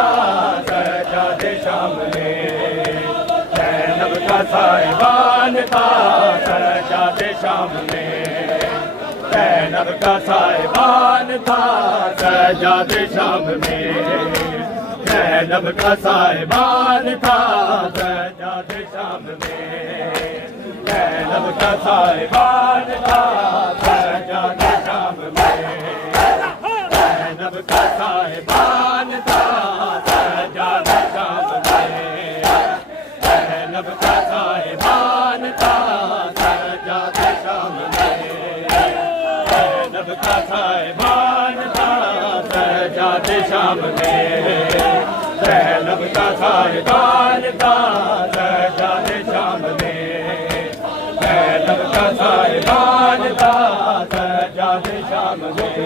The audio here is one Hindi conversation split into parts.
था सजादे शाम में, ज़ैनब का साहिबान था सजादे शाम में, ज़ैनब का साहिबान था सजादे शाम में, ज़ैनब का साहिबान था सजादे शाम में, ज़ैनब का साहिबान था सजादे शाम में, ज़ैनब का साहिबान था सजादे शाम में, ज़ैनब का साहिबान था सजादे शाम में, ज़ैनब का साहिबान था सजादे शाम में, ज़ैनब का साहिबान था सजादे शाम में, ज़ैनब का साहिबान था सजादे शाम में,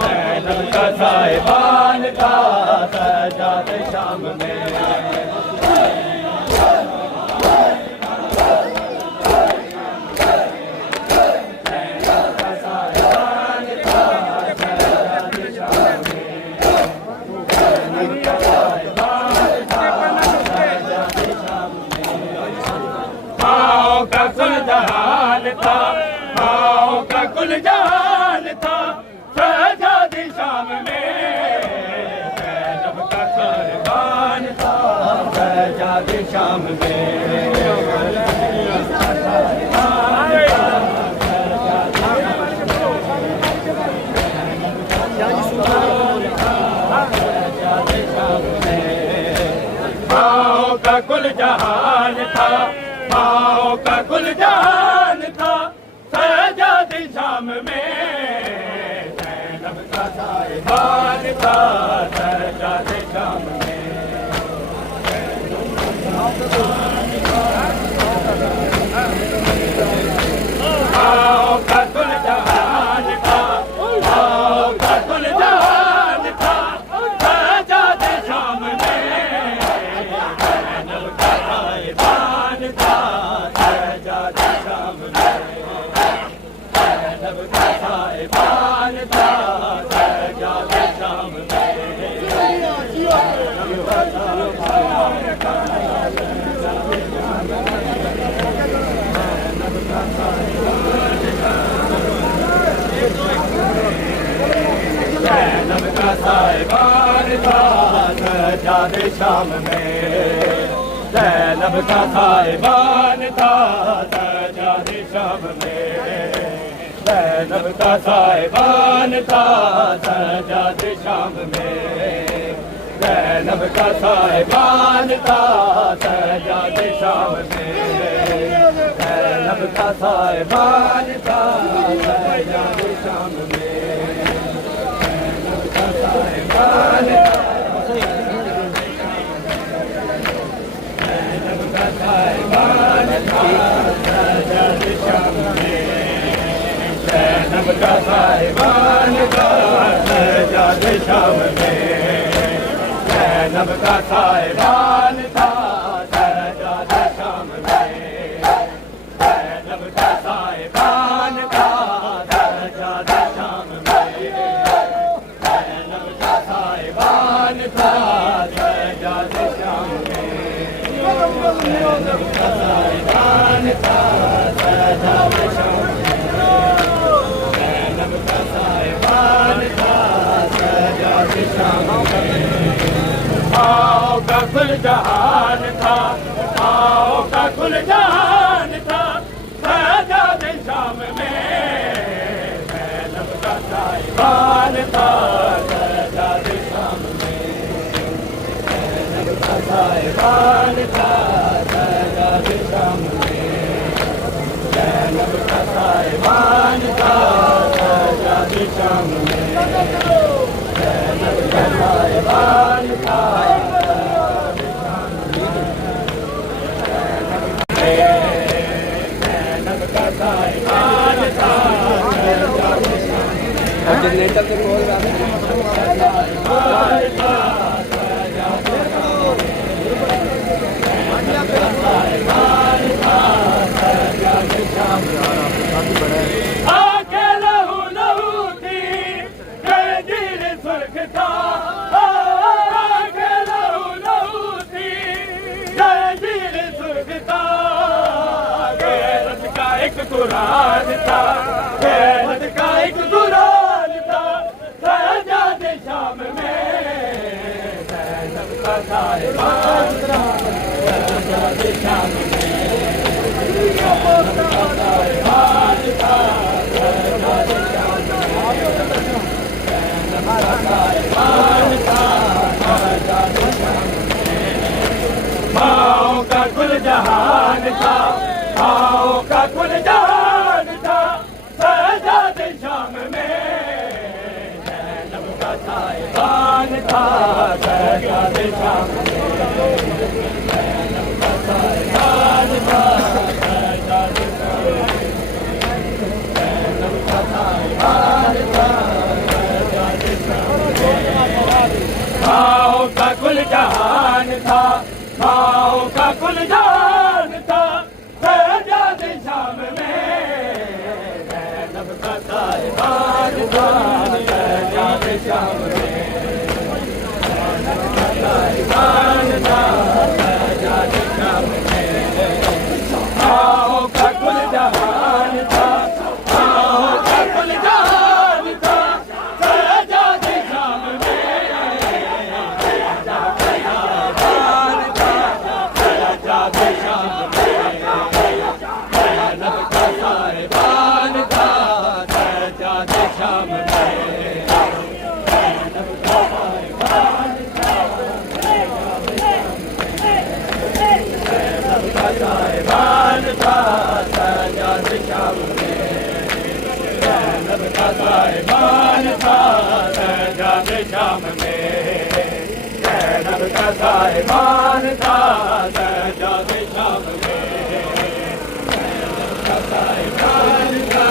ज़ैनब का साहिबान था सजादे शाम में। जहान था माओ का कुल जहान था सजादी शाम में, ज़ैनब का साहिबान था सजादी शाम में, माओ का कुल जहान था माओ का कुल जहान था सजादी शाम में, ज़ैनब का साहिबान था सजादी शाम में, माओ का कुल जहान था माओ का कुल जहान था सजादी शाम में, ज़ैनब का साहिबान था सजादे शाम में, ज़ैनब का साहिबान था सजादे शाम में, ज़ैनब का साहिबान था सजादे शाम में, ज़ैनब का साहिबान था सजादे शाम में, ज़ैनब का साहिबान था सजादे शाम में, ज़ैनब का साहिबान था सजादे शाम में, ज़ैनब का साहिबान था सजादे शाम में, ज़ैनब का साहिबान साहिबान था सजादे शाम में, ज़ैनब का साहिबान था सजादे शाम में, ज़ैनब का साहिबान था सजादे शाम में, ज़ैनब का साहिबान था सजादे शाम में, ज़ैनब का साहिबान था सजादे शाम में, ज़ैनब का साहिबान था सजादे शाम में, ज़ैनब का साहिबान था सजादे शाम में, माओ का कुल जहान था माओ का कुल जहान था सजादे शाम में, ज़ैनब का साहिबान था सजादे शाम में, ज़ैनब का साहिबान था सजादे शाम में, ज़ैनब का साहिबान था सजादे शाम में, ज़ैनब का साहिबान था सजादे शाम में, ज़ैनब का साहिबान था सजादे शाम में, जनरेटर तो बोल रहा है आके लहू लहू थी दिल सुर्ख था कुरान था, गैरत का एक कुरान था, सजाद शाम में ज़ैनब का साहिबान था, सजाद शाम में ज़ैनब का साहिबान था, सजाद शाम में ज़ैनब का साहिबान था, सजाद शाम में माओ का कुल जहान था, माओ का कुल जहान था, सजाद शाम में ज़ैनब का साहिबान था, सजाद शाम में ज़ैनब का साहिबान था, सजाद शाम में ज़ैनब का साहिबान था, सजाद शाम में माओ का कुल जहान था, माओ का कुल जहान था, सजाद शाम में ज़ैनब का साहिबान था, सजाद शाम में ज़ैनब का साहिबान था, सजाद शाम में माओ का कुल जहान था, माओ का कुल जहान था, सजाद शाम में साहिबान था, सजाद शाम में ज़ैनब का साहिबान था, सजाद शाम में ज़ैनब का साहिबान था, सजाद शाम में ज़ैनब का साहिबान था, सजाद शाम में ज़ैनब का साहिबान था,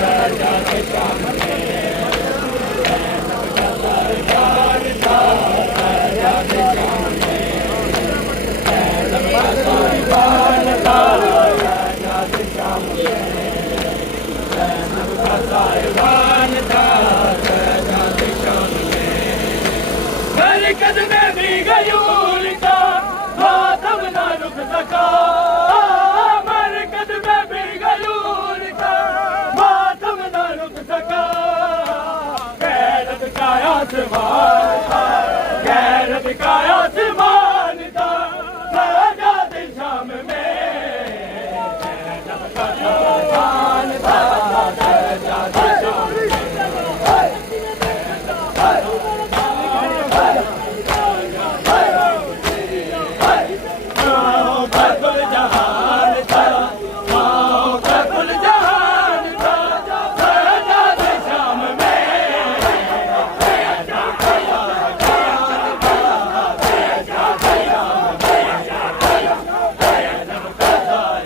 सजाद शाम में ज़ैनब का साहिबान था, सजाद शाम में ज़ैनब का साहिबान था, सजाद शाम में बरकत में भी गयूर था, मातम ना रुक सका, बरकत में भी गयूर था, मातम ना रुक सका, गैरत का आसमान था, गैरत का आसमान था, सजाद शाम में ज़ैनब का साहिबान था, सजाद शाम में माओ का कुल जहान था, माओ का कुल जहान था, सजाद शाम में ज़ैनब का साहिबान था, सजाद शाम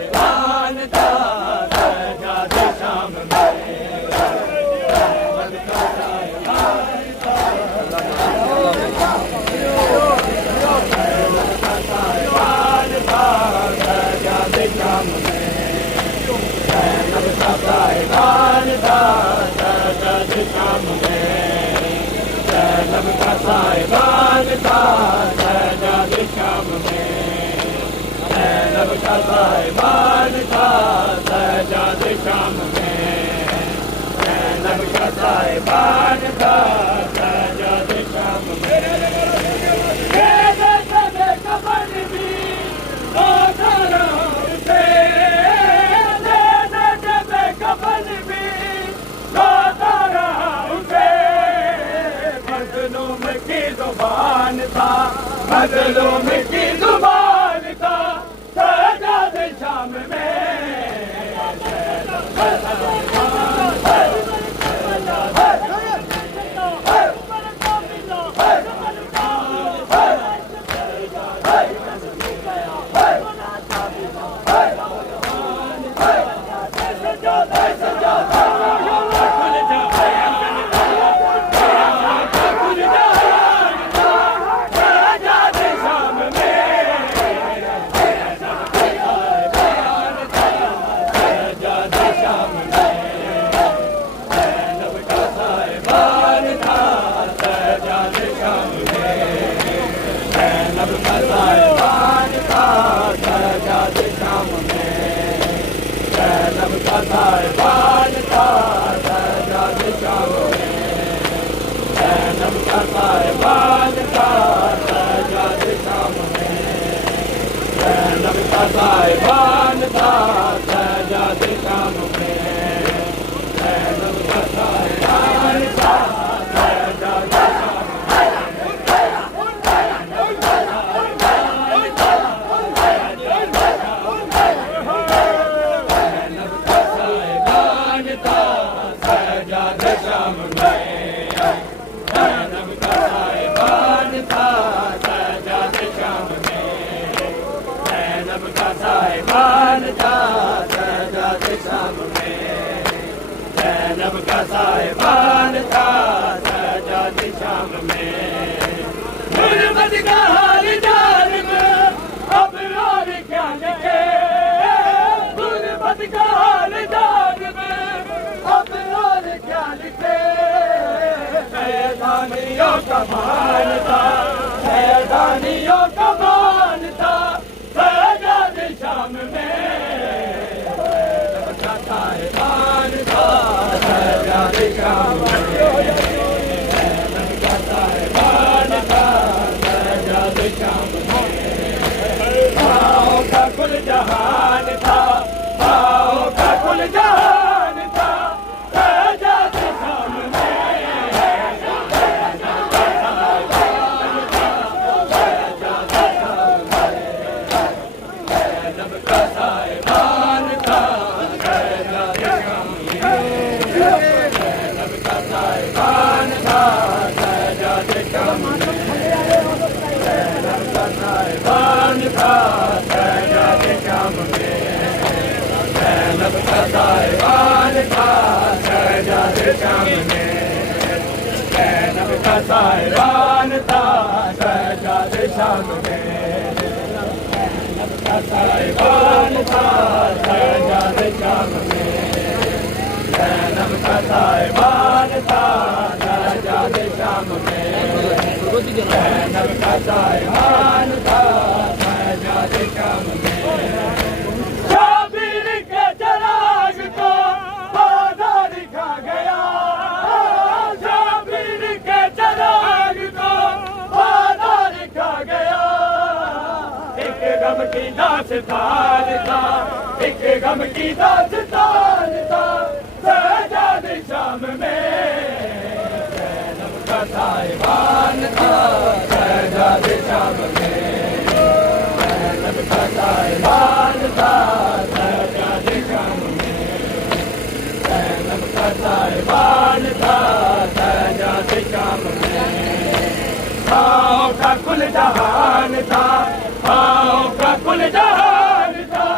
में ज़ैनब का साहिबान था, सजाद शाम में ज़ैनब का साहिबान था, साहिबान था, सजाद शाम में ज़ैनब का साहिबान था, सजाद शाम में ज़ैनब का साहिबान था, सजाद शाम में ज़ैनब का साहिबान था, सजाद शाम में ज़ैनब का साहिबान था, सजाद शाम में कफन भी उतारा उसे, कफन भी उतारा उसे, मज़लूम की ज़ुबान था, मज़लूम की ज़ुबान था, सजाद शाम में ज़ैनब का साहिबान था, साहिबान था, सजाद शाम में ज़ैनब का का साहिबान था सजाद शाम में, जैनब का साहिबान था सजाद शाम में, जैनब का साहिबान था सजाद शाम में, जैनब का साहिबान था सजाद शाम साहिबान था सजाद शाम में, जैनब का साहिबान था सजाद शाम में, गुरबत का हाल जालिम अब और क्या लिखे, गुरबत का हाल जालिम अब और क्या लिखे, शैतानियों का मान था, शैतानियों का मान था सजाद शाम में, जैनब का साहिबान था सजाद शाम में, जैनब का साहिबान था सजाद शाम में, पाँव का कुल जहान था, पाँव का कुल जहान था सजाद शाम में, जैनब का साहिबान था सजाद शाम में, जैनब का साहिबान था सजाद शाम में, जैनब का साहिबान था सजाद शाम में, जैनब का साहिबान था सजाद शाम में, जैनब का साहिबान था सजाद शाम में, जैनब का साहिबान था सजाद शाम में, जैनब का साहिबान था सजाद शाम में, जैनब का साहिबान था सजाद शाम में, जैनब का साहिबान था सजाद शाम में, शाबिर के चराग को बाजार खा गया, शाबिर के चराग को बाजार खा गया, एक गम की दास्तान था, एक गम की दास्तान था सजाद शाम में, जैनब का साहिबान था सजाद शाम में, जैनब का साहिबान था सजाद शाम में, जैनब का साहिबान था सजाद शाम में, पाँव का कुल जहान था, पाँव का कुल जहान था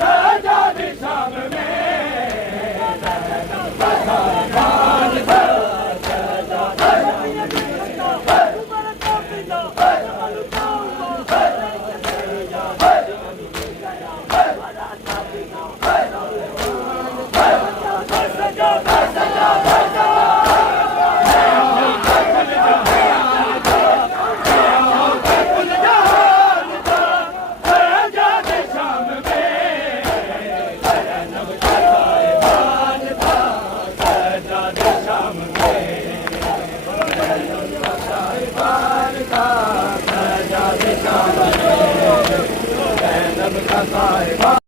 सजाद शाम में, जैनब का साहिबान था सजाद साहिबान